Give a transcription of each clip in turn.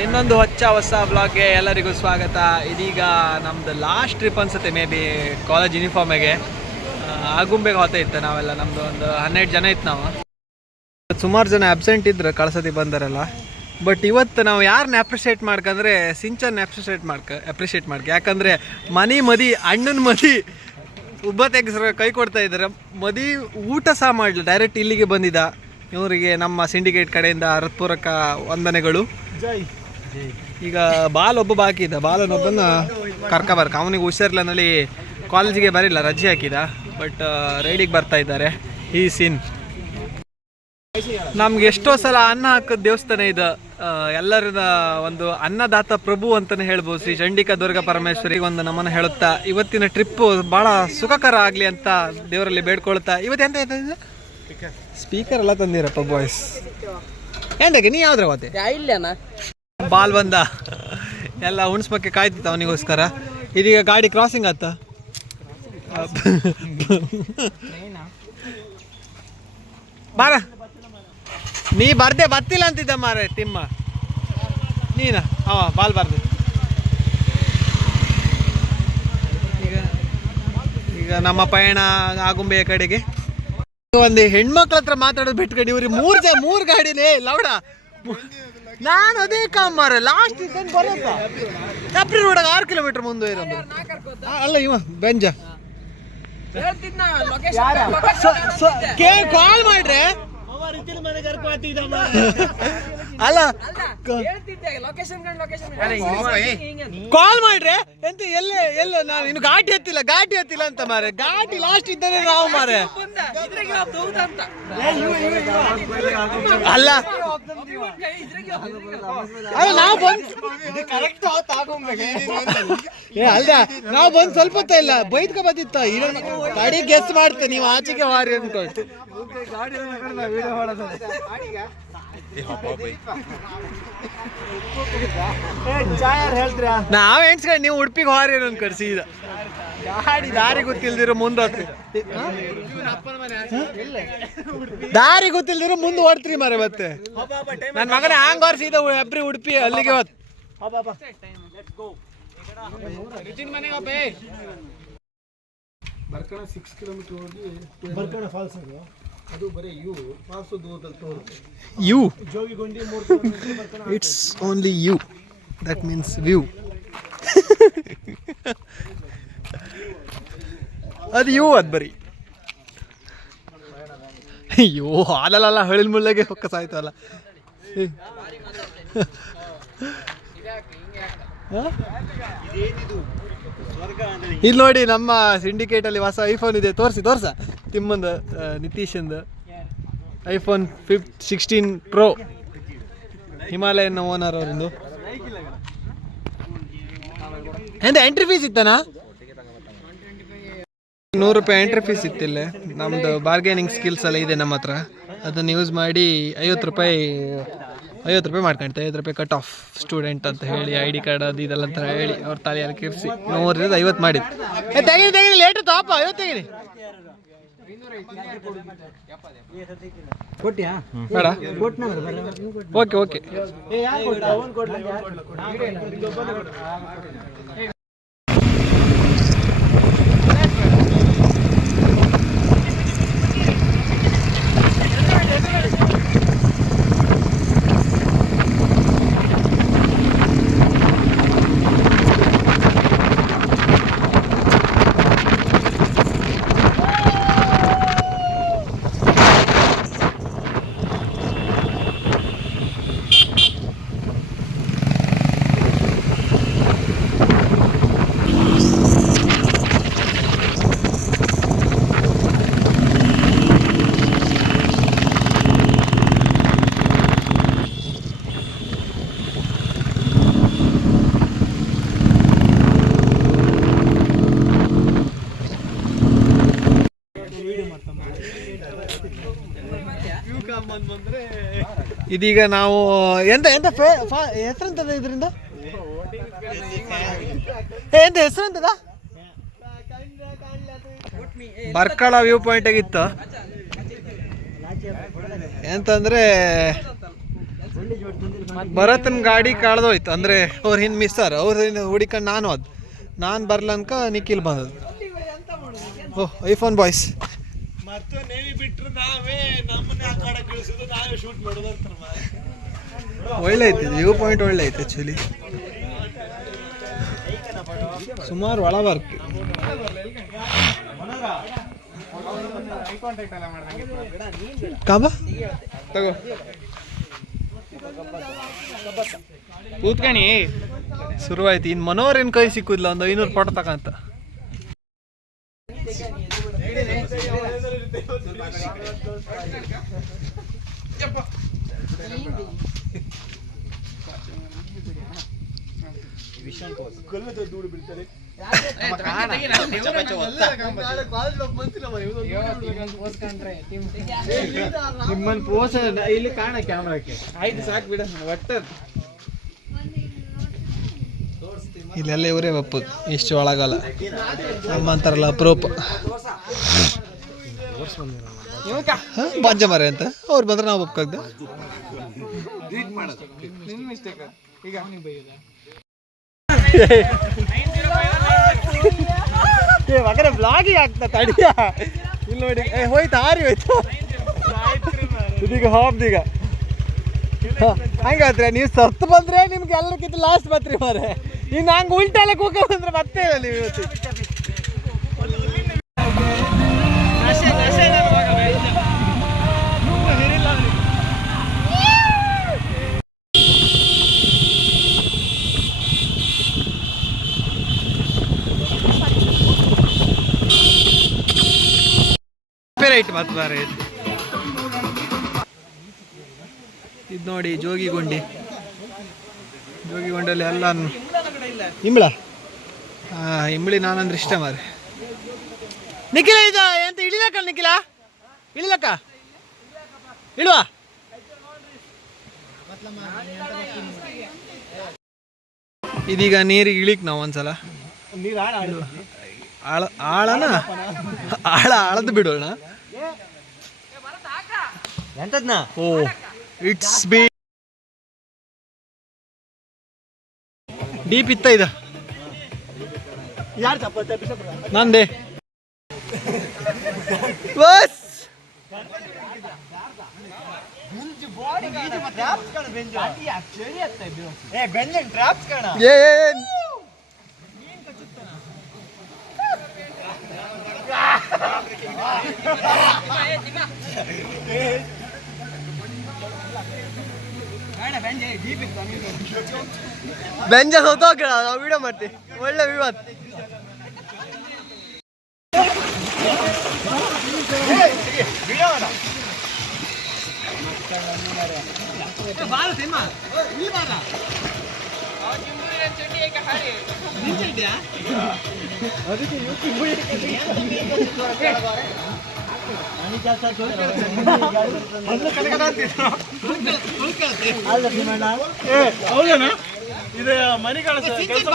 ಇನ್ನೊಂದು ಹೊಸ ಬ್ಲಾಗ್ಗೆ ಎಲ್ಲರಿಗೂ ಸ್ವಾಗತ. ಇದೀಗ ನಮ್ದು ಲಾಸ್ಟ್ ಟ್ರಿಪ್ ಅನ್ಸುತ್ತೆ, ಮೇ ಬಿ ಕಾಲೇಜ್ ಯೂನಿಫಾರ್ಮಿಗೆ ಆಗುಂಬೆಗೆ ಹೋಗ್ತಾ ಇತ್ತು. ನಾವೆಲ್ಲ ನಮ್ದು ಒಂದು 12 ಜನ ಇತ್ತು. ನಾವು ಸುಮಾರು ಜನ ಅಬ್ಸೆಂಟ್ ಇದ್ರು ಕಳ್ಸತಿ ಬಂದರೆಲ್ಲ. ಬಟ್ ಇವತ್ತು ನಾವು ಯಾರನ್ನ ಅಪ್ರಿಷಿಯೇಟ್ ಮಾಡ್ಕಂದ್ರೆ ಸಿಂಚನ್ ಅಪ್ರಿಷಿಯೇಟ್ ಮಾಡ್ಕ. ಯಾಕಂದರೆ ಮದಿ ಅಣ್ಣನ ಮದಿ ಉಬ್ಬ ತೆಗೆಸ್ರ ಕೈ ಕೊಡ್ತಾ ಇದ್ದಾರೆ. ಮದಿ ಊಟ ಸಹ ಮಾಡಲಿ, ಡೈರೆಕ್ಟ್ ಇಲ್ಲಿಗೆ ಬಂದಿದ್ದ. ಇವರಿಗೆ ನಮ್ಮ ಸಿಂಡಿಕೇಟ್ ಕಡೆಯಿಂದ ಹೃತ್ಪೂರ್ವಕ ವಂದನೆಗಳು. ಈಗ ಒಬ್ಬ ಬಾಕಿ ಇದ್ದ, ಬಾಲನೊಬ್ಬನ ಕರ್ಕೊಬರ್ಕ. ಅವನಿಗೆ ಹುಷಾರಿಲ್ಲನಲ್ಲಿ ಕಾಲೇಜಿಗೆ ಬರಿಲ್ಲ, ರಜೆ ಹಾಕಿದ. ಬಟ್ ರೈಡಿಗೆ ಬರ್ತಾ ಇದ್ದಾರೆ. ಈ ಸೀನ್ ನಮ್ಗೆ ಎಷ್ಟೋ ಸಲ ಅನ್ನ ಹಾಕದ ದೇವಸ್ಥಾನ ಇದು. ಎಲ್ಲರದ ಒಂದು ಅನ್ನದಾತ ಪ್ರಭು ಅಂತಲೇ ಹೇಳ್ಬೋದು. ಶ್ರೀ ಚಂಡಿಕಾ ದುರ್ಗಾ ಪರಮೇಶ್ವರಿಗೆ ಒಂದು ನಮನ ಹೇಳುತ್ತಾ ಇವತ್ತಿನ ಟ್ರಿಪ್ಪು ಭಾಳ ಸುಖಕರ ಆಗಲಿ ಅಂತ ದೇವರಲ್ಲಿ ಬೇಡ್ಕೊಳ್ತಾ. ಇವತ್ತು ಎಂತ ಸ್ಪೀಕರ್ ಎಲ್ಲ ತಂದಿರಪ್ಪ ಬಾಯ್ಸ್. ಎಂತಕ್ಕೆ ನೀ ಯಾವ್ದ್ರ ಹೋತೆ ಬಾಲ್ ಬಂದ ಎಲ್ಲ ಹುಣ್ಸ್ಮಕ್ಕೆ ಕಾಯ್ತಿತ್ತು ಅವನಿಗೋಸ್ಕರ. ಇದೀಗ ಗಾಡಿ ಕ್ರಾಸಿಂಗ್ ಆತ. ಬಾರ ನೀ ಬರ್ದೆ ಬತ್ತಿಲ್ಲ ಅಂತಿದ್ದ ಮಾರೆ ತಿಮ್ಮ ನೀನ ಬಾಲ್ ಬರ್ದೆ. ಈಗ ನಮ್ಮ ಪಯಣ ಆಗುಂಬೆಯ ಕಡೆಗೆ. ಒಂದು ಹೆಣ್ಮಕ್ಳ ಹತ್ರ ಮಾತಾಡೋದು ಬಿಟ್ಕೊಂಡು ಇವ್ರಿಗೆ ಮೂರು ಗಾಡಿನೇ ಲೌಡ. ನಾನು ಅದೇ ಕಾಮಾರ ಲಾಸ್ಟ್ ಬರೋದ ಚಪ್ರಿ ರೋಡಾಗ 6 ಕಿಲೋಮೀಟರ್ ಮುಂದೆ ಇರೋದು. ಅಲ್ಲ ಇವ ಬೆಂಜ ಕಾಲ್ ಮಾಡ್ರೆ ಅಲ್ಲ ಕಾಲ್ ಮಾಡ್ರೆ ಎಂತ ಎಲ್ಲ ನಾವು ಇನ್ನು ಘಾಟಿ ಹತ್ತಿಲ್ಲ ಅಂತ ಮಾರೆ. ಘಾಟಿ ಲಾಸ್ಟ್ ಇದ್ದರೆ ನಾವು ಮಾರೆ. ಅಲ್ಲ ನಾವು ಬಂದು ಸ್ವಲ್ಪ ಹೊತ್ತ ಇಲ್ಲ ಬೈದ್ಕ ಬಂದಿತ್ತ. ಗಾಡಿ ಗೆಸ್ ಮಾಡ್ತೆ ನೀವು ಆಚೆಗೆ ವಾರಿ ಅನ್ಕೊಂಡು. ನಾವ್ ಎಣ್ಸ್ಕೊಂಡು ನೀವು ಉಡುಪಿಗೆ ಹಾರಿ ಅನ್ಕೊಂಡು ಸೀದಾ ಗಾಡಿ ದಾರಿ ಗೊತ್ತಿಲ್ದಿರೋ ಮುಂದೆ ದಾರಿ ಗೊತ್ತಿಲ್ದಿರೋ ಮುಂದೆ ಓಡ್ತೀರಿ ಮಾರೆ. ಮತ್ತೆ ನನ್ನ ಮಗನ ಹ್ಯಾಂಗ್ ಸೀದಾ ಹೆಬ್ರಿ ಉಡುಪಿ ಅಲ್ಲಿಗೆ ಹೋದ್. ಬರ್ಕಣ 6 ಕಿಲೋಮೀಟರ್ ಹೋಗಿ ಬರ್ಕಣ ಫಾಲ್ಸ್ ಅದು ಬರೀ ಯು ಫಾಲ್ಸ್ ದೂರದಲ್ಲಿ ತೋರುತ್ತೆ. ಯು ಜೋಗಿಗೊಂಡಿ 3 ಕಿಲೋಮೀಟರ್ ಬರ್ಕಣ. It's only you, that means view. ಅದು ಯು ಅದು ಬರೀ. ಅಯ್ಯೋ ಹಾಲಲ್ಲ ಹಳಿಲ್ ಮುಳ್ಳಗೆ ಹೊಕ್ಕಸಾಯ್ತಲ್ಲ. ಇಲ್ಲಿ ನೋಡಿ ನಮ್ಮ ಸಿಂಡಿಕೇಟಲ್ಲಿ ಹೊಸ ಐಫೋನ್ ಇದೆ. ತೋರ್ಸ ತಿಮ್ಮಂದು ನಿತೀಶಂದು ಐಫೋನ್ 16 Pro ಹಿಮಾಲಯನ್ ಓನರ್ ಅವರಿಂದು. ಎಂತ ಎಂಟ್ರಿ ಫೀಸ್ ಇತ್ತನಾ? 100 ರೂಪಾಯಿ ಎಂಟ್ರಿ ಫೀಸ್ ಇತ್ತಿಲ್ಲ. ನಮ್ಮದು ಬಾರ್ಗೇನಿಂಗ್ ಸ್ಕಿಲ್ಸ್ ಎಲ್ಲ ಇದೆ ನಮ್ಮ ಹತ್ರ. ಅದನ್ನು ಯೂಸ್ ಮಾಡಿ 50 ರೂಪಾಯಿ ಮಾಡ್ಕೊಳ್ತೆ. 50 ರೂಪಾಯಿ ಕಟ್ ಆಫ್ ಸ್ಟೂಡೆಂಟ್ ಅಂತ ಹೇಳಿ ID ಕಾರ್ಡ್ ಅದು ಇದೆಲ್ಲ ಅಂತ ಹೇಳಿ ಅವ್ರ ತಾಳಿಯಲ್ಲಿ ಕಿರ್ಸಿ 150 ಮಾಡಿದ್ದು. ತೆಗೀರಿ ಲೇಟ್ ತಾಪ 50 ತೆಗೀರಿ ಬೇಡ. ಓಕೆ ಇದೀಗ ನಾವು ಎಂತ ಹೆಸರಂತದ ಇದರಿಂದ ಎಂತ ಹೆಸರಂತದ ಬರ್ಕಳ ವ್ಯೂ ಪಾಯಿಂಟ್ ಆಗಿತ್ತು. ಎಂತಂದ್ರೆ ಭರತನ ಗಾಡಿ ಕಳೆದೋಯ್ತು ಅಂದರೆ ಅವ್ರು ಹಿಂದೆ ಮಿಸ್ಸಾರ ಅವ್ರು ಹುಡಿಕೊಂಡು ನಾನು ಬರ್ಲನ್ಕ ನಿಖಿಲ್ ಬಂದದ್ದು. ಓಹ್ ಐಫೋನ್ ಬಾಯ್ಸ್ ಮತ್ತು ನೇವಿ ಬಿಟ್ಟರು ನಾವೇ ನಮ್ಮನ್ನೇ ಆ ಕಡೆ ಕಳಿಸೋದು, ನಾವೇ ಶೂಟ್ ಮಾಡೋದು ಅಂತ. ಒಳ್ಳೆ ಐತೆ ವ್ಯೂ ಪಾಯಿಂಟ್, ಒಳ್ಳೆ ಐತೆ ಆ್ಯಕ್ಚುಲಿ. ಸುಮಾರು ಒಳ ಬರ್ಕ್ ಕಾಬ ತಗೋ ಕೂತ್ಕಣಿ. ಶುರುವಾಯ್ತು. ಇನ್ನು ಮನೋರೇನು ಕೈ ಸಿಕ್ಕುದಿಲ್ಲ, ಒಂದು 500 ಫೋಟೋ ತಗಂತ. ನಿಮ್ಮನ್ನು ಪೋಸ್ ಇಲ್ಲಿ ಕಾಣ ಕ್ಯಾಮ್ರಾಕ್ಕೆ ಆಯ್ತು ಸಾಕು ಬಿಡ. ಒಟ್ಟ ಇಲ್ಲೆಲ್ಲ ಇವರೇ ಒಪ್ಪುದು, ಇಷ್ಟು ಒಳಗಲ್ಲ. ನಮ್ಮಂತಾರಲ್ಲ ಅಪರೂಪ ಬಾಜ ಮರೆ ಅಂತ ಅವ್ರು ಬಂದ್ರೆ ನಾವು ಒಪ್ಕಾಗ್ದ. ಮಗನ ಬ್ಲಾಗಿಗೆ ಆಗ್ತಾ ತಡಿಯ ಇಲ್ಲಿ ನೋಡಿ. ಹೋಯ್ತು ಹಾರಿ ಹೋಯ್ತು ಇದೀಗ ಹಾಬ್ದೀಗ ಹಂಗಾದ್ರೆ ನೀವು ಸತ್ತು ಬಂದ್ರೆ ನಿಮ್ಗೆ ಎಲ್ಲಕ್ಕಿಂತ ಲಾಸ್ಟ್ ಬತ್ರಿ ಮಾರೆ. ಇನ್ನು ಹಂಗೆ ಉಲ್ಟೆಲ್ಲ ಕೂಕ ಬಂದ್ರೆ ಮತ್ತೆ ಇಲ್ಲ ನೀವು ಇವತ್ತು. ರೈಟ್ ಮತ್ತೆ ಬಾರ ಇದು ನೋಡಿ ಜೋಗಿಗೊಂಡಲ್ಲಿ ಎಲ್ಲ ಇಂಬಳ ಇಂಬಳಿ ನಾನಂದ್ರೆ ಇಷ್ಟ ಮಾರೆ. ನಿಖಿಲ ಇದು ಎಂತ ಇಳಿಲಕ್ಕ? ನಿಖಿಲ ಇಳಿಲಕ್ಕ ಇಳುವ. ಇದೀಗ ನೀರಿಗೆ ಇಳಿಕ್ ನಾವು ಒಂದ್ಸಲ ಆಳನ ಆಳದ್ ಬಿಡೋಣ. ಓ ಇಟ್ಸ್ ಬಿ ಡೀಪ್ ಇತ್ತ ಇದ ನಂದೇ ಬಸ್. ಬೆಂಜ ಹೋಗ್ತಾವ ನಾವು ವಿಡಿಯೋ ಮಾಡ್ತೀವಿ. ಒಳ್ಳೆ ವಿವಾದ. ಹೌದಾ ಇದು ಮನೆ ಕಳಿಸ ಕೆಲಸ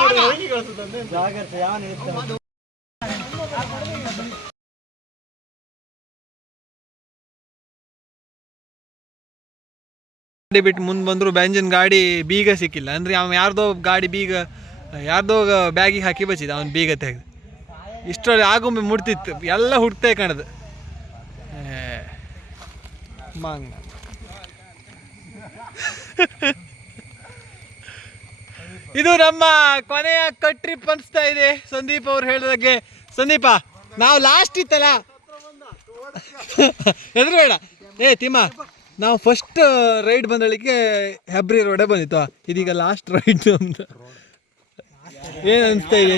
ಬಿಟ್ಟು ಮುಂದೆ ಬಂದ್ರು ಬ್ಯಾಂಜನ್ ಗಾಡಿ ಬೀಗ ಸಿಕ್ಕಿಲ್ಲ. ಅಂದ್ರೆ ಅವ ಯಾರ್ದೋ ಗಾಡಿ ಬೀಗ ಯಾರ್ದೋ ಬ್ಯಾಗಿಗೆ ಹಾಕಿ ಬಚ್ಚಿದ ಅವನು ಬೀಗ ತೆಗೆದು. ಇಷ್ಟರಲ್ಲಿ ಆಗೊಮ್ಮೆ ಮುಡ್ತಿತ್ತು, ಎಲ್ಲ ಹುಡ್ತೇ ಕಾಣದು. ಮಂಗ ಇದು ನಮ್ಮ ಕೊನೆಯ ಟ್ರಿಪ್ ಅನಿಸ್ತಾ ಇದೆ. ಸಂದೀಪ್ ಅವ್ರು ಹೇಳಿದಾಗೆ. ಸಂದೀಪ ನಾವು ಲಾಸ್ಟ್ ಇತ್ತಲ್ಲ ಹೆದರ್ಬೇಡ. ತಿಮ್ಮ ನಾವು ಫಸ್ಟ್ ರೈಡ್ ಬಂದಳಿಕೆ ಹೆಬ್ರಿ ರೋಡೇ ಬಂದಿತ್ತು. ಇದೀಗ ಲಾಸ್ಟ್ ರೈಡ್ ಅಂತ ಏನ್ ಅನಿಸ್ತಾ ಇದೆ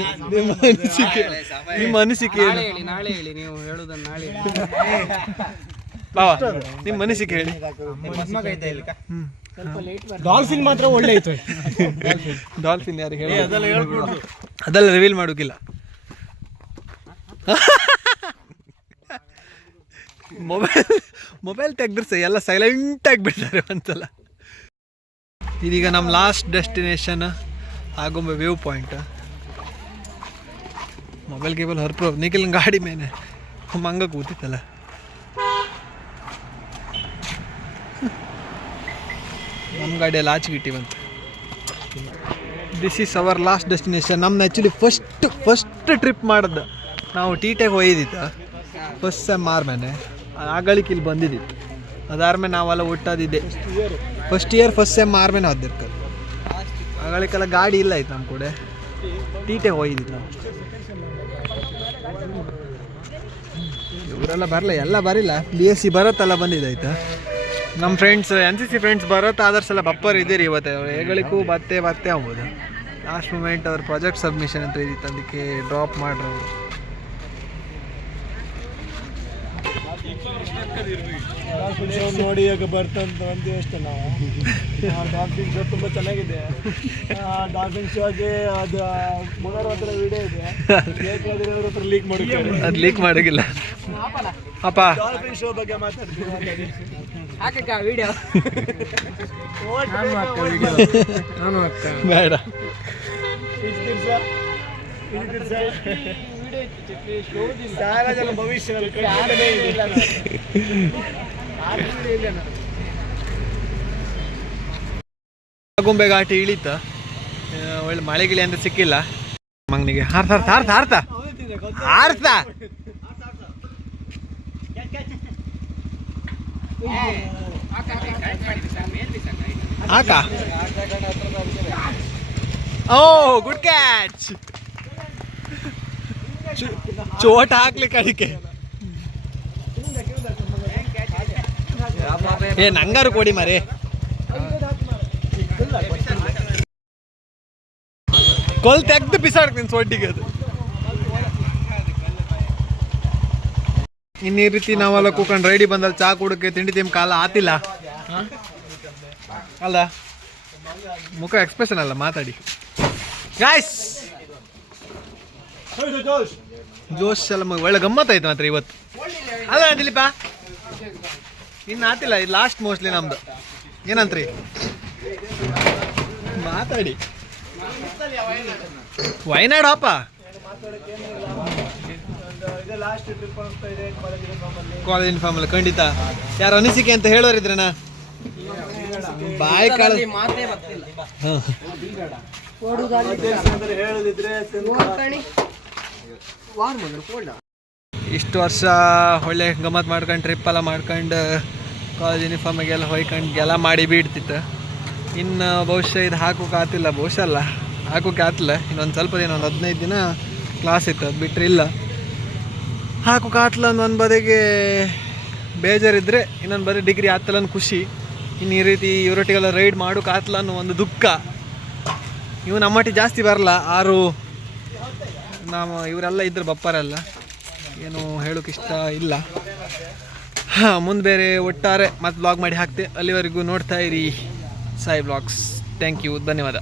ನಿಮ್ಮ ಅನಿಸಿಕೆ? ನಾಳೆ ಹೇಳಿ, ನೀವು ಹೇಳುದನ್ನ ನಾಳೆ ಬಾವಾ ನಿಮ್ಮ ಅನಿಸಿಕೆ ಹೇಳಿ. ಡಾಲ್ಫಿನ್ ಮಾತ್ರ ಒಳ್ಳೆ ಐತೆ. ಡಾಲ್ಫಿನ್ ಯಾರು ಹೇಳಿ? ಅದೆಲ್ಲ ರಿವೀಲ್ ಮಾಡೋಕಿಲ್ಲ. ಮೊಬೈಲ್ ತೆಗ್ದ್ರೆ ಎಲ್ಲ ಸೈಲೆಂಟ್ ಆಗಿಬಿಡ್ತಾರೆ ಒಂದ್ಸಲ. ಇದೀಗ ನಮ್ಮ last destination Agumbe view point. Mobile cable ಹೊರಪ್ರೋ ನಿಖಿಲ್ ಗಾಡಿ ಮೇಲೆ ಮಂಗ ಕೂತಿತ್ತಲ್ಲ. ನಮ್ಮ ಗಾಡಿಯಲ್ಲಿ ಆಚೆಗಿಟ್ಟಿ ಬಂತು. This is our last destination. ನಮ್ದು ಆ್ಯಕ್ಚುಲಿ ಫಸ್ಟ್ ಟ್ರಿಪ್ ಮಾಡಿದ್ದು ನಾವು ಟೀಟೆಗೆ ಹೋಗಿದ್ದಿತ್ತು ಫಸ್ಟ್ ಸೆಮ್ ಆರ್ಮೇಲೆ. ಆಗಳಿಕೆ ಇಲ್ಲಿ ಬಂದಿದ್ದಿತ್ತು. ಅದಾದ್ಮೇಲೆ ನಾವೆಲ್ಲ ಒಟ್ಟದಿದ್ದೆ ಫಸ್ಟ್ ಇಯರ್ ಫಸ್ಟ್ ಸೆಮ್ ಆರ್ಮೇಲೆ ಹೋದಿರ್ತಾರೆ. ಆಗಳಿಗೆಲ್ಲ ಗಾಡಿ ಇಲ್ಲ ಆಯ್ತು ನಮ್ಮ ಕೂಡ. ಟೀಟೆಗೆ ಹೋಗಿದ್ದಿತ್ತು ನಾವು. ಇವರೆಲ್ಲ ಬರಲ್ಲ, ಎಲ್ಲ ಬರಿಲ್ಲ. BSc ಬರತ್ತೆಲ್ಲ ಬಂದಿದೆ ಆಯ್ತಾ. ನಮ್ಮ ಫ್ರೆಂಡ್ಸ್ NCC ಫ್ರೆಂಡ್ಸ್ ಬರುತ್ತೆ ಆದರ್ಸ್ ಎಲ್ಲ ಬಪ್ಪರ್ ಇದ್ದೀರಿ ಇವತ್ತು. ಅವ್ರು ಹೇಗಳಿಗೂ ಬತ್ತೆ ಆಗ್ಬೋದು. ಲಾಸ್ಟ್ ಮೂಮೆಂಟ್ ಅವ್ರ ಪ್ರಾಜೆಕ್ಟ್ ಸಬ್ಮಿಷನ್ ಅಂತ ಇದ್ದಿತ್ತು, ಅದಕ್ಕೆ ಡ್ರಾಪ್ ಮಾಡ್ರು. ನೋಡಿ ಈಗ ಬರ್ತಂತ ಒಂದು ಎಷ್ಟು ನಾವು ಡಾಲ್ಫಿನ್ ಶೋ ತುಂಬ ಚೆನ್ನಾಗಿದೆ. ಡಾಲ್ಫಿನ್ ಶೋಗೆ ಅದು ಮುನ್ನೂರ ಹತ್ರ ವಿಡಿಯೋ ಇದೆ, ಅವ್ರ ಹತ್ರ ಲೀಕ್ ಮಾಡಿದ್ದಾರೆ. ಅದು ಲೀಕ್ ಮಾಡೋಗಿಲ್ಲ ಅಪ್ಪ. ಡಾಲ್ಫಿನ್ ಶೋ ಬಗ್ಗೆ ಮಾತಾಡ್ತೀವಿ ವಿಡಿಯೋ ಬೇಡ. ಸಾರಾ ಜನ ಭವಿಷ್ಯದಲ್ಲಿ ಆಗುಂಬೆ ಘಾಟಿ ಇಳಿತ. ಒಳ್ಳೆ ಮಳೆಗಿಳಿ ಅಂತ ಸಿಕ್ಕಿಲ್ಲ ಮಂಗನಿಗೆ. ಹಾರ್ತಾ ಹಾಕ. ಓ ಗುಡ್ ಕ್ಯಾಚ್. ಚೋಟ್ ಹಾಕ್ಲಿಕ್ಕೆ ಅದಕ್ಕೆ. ನಂಗಾರು ಕೊಡಿ ಮಾರಿ. ಕೊಲ್ ತೆಗ್ದು ಬಿಸಾಡ್ತೀನಿ ಸೊಡ್ಡಿಗೆ ಅದು. ಇನ್ನು ಈ ರೀತಿ ನಾವೆಲ್ಲ ಕೂಕೊಂಡು ರೈಡಿ ಬಂದಲ್ಲಿ ಚಾ ಕುಡಕ್ಕೆ ತಿಂಡಿ ತಿಮ್ ಕಾಲ ಆತಿಲ್ಲ ಅಲ್ಲ. ಮುಖ ಎಕ್ಸ್ಪ್ರೆಷನ್ ಅಲ್ಲ, ಮಾತಾಡಿ ಗಾಯ್ಸ್. ಜೋಶ್ ಎಲ್ಲ ಒಳ್ಳೆ ಗಮ್ಮತ್ತಾಯ್ತು ಮಾತ್ರ ಇವತ್ತು ಅಲ್ಲ ದಿಲೀಪ. ಇನ್ನು ಆತಿಲ್ಲ, ಇದು ಲಾಸ್ಟ್ ಮೋಸ್ಟ್ಲಿ ನಮ್ದು. ಏನಂತ್ರಿ ಮಾತಾಡಿ. ವಯನಾಡು ಅಪ್ಪ ಕಾಲೇಜ್ ಯೂನಿಫಾರ್ಮಲ್ಲಿ ಖಂಡಿತ. ಯಾರು ಅನಿಸಿಕೆ ಅಂತ ಹೇಳೋರಿದ್ರಣ್ಣ ಬಾಯ್ ಕಾಲ ಇಷ್ಟು ವರ್ಷ ಒಳ್ಳೆ ಗಮ್ಮತ್ತು ಮಾಡ್ಕೊಂಡು ಟ್ರಿಪ್ಪೆಲ್ಲ ಮಾಡ್ಕೊಂಡು ಕಾಲೇಜ್ ಯೂನಿಫಾರ್ಮಿಗೆಲ್ಲ ಹೊಯ್ಕೊಂಡು ಎಲ್ಲ ಮಾಡಿ ಬಿಡ್ತಿತ್ತು. ಇನ್ನು ಬಹುಶಃ ಇದು ಹಾಕೋಕೆ ಆತಿಲ್ಲ, ಬಹುಶಃ ಅಲ್ಲ ಹಾಕೋಕೆ ಆತಿಲ್ಲ. ಇನ್ನೊಂದು ಸ್ವಲ್ಪ ದಿನ, ಒಂದು 15 ದಿನ ಕ್ಲಾಸ್ ಇತ್ತು, ಅದು ಬಿಟ್ಟರೆ ಇಲ್ಲ ಹಾಕೋಕೆ ಆತಿಲ್ಲ. ಒಂದು ಬದಿಗೆ ಬೇಜಾರಿದ್ದರೆ ಇನ್ನೊಂದು ಬರೀ ಡಿಗ್ರಿ ಆತಲ್ಲ ಅನ್ನೋ ಖುಷಿ. ಇನ್ನು ಈ ರೀತಿ ಇವರೊಟ್ಟಿಗೆಲ್ಲ ರೈಡ್ ಮಾಡೋಕೆ ಆತಲ್ಲ ಅನ್ನೋ ಒಂದು ದುಃಖ. ಇವು ನಮ್ಮಟ್ಟಿ ಜಾಸ್ತಿ ಬರಲ್ಲ, ನಾವು ಇವರೆಲ್ಲ ಇದ್ರೆ ಬಪ್ಪರೆಲ್ಲ ಏನು ಹೇಳೋಕೆ ಇಷ್ಟ ಇಲ್ಲ. ಮುಂದೆ ಬೇರೆ ಒಟ್ಟಾರೆ ಮತ್ತೆ ಬ್ಲಾಗ್ ಮಾಡಿ ಹಾಕ್ತೆ. ಅಲ್ಲಿವರೆಗೂ ನೋಡ್ತಾ ಇರಿ ಸಾಯಿ ಬ್ಲಾಗ್ಸ್. ಥ್ಯಾಂಕ್ ಯು, ಧನ್ಯವಾದ.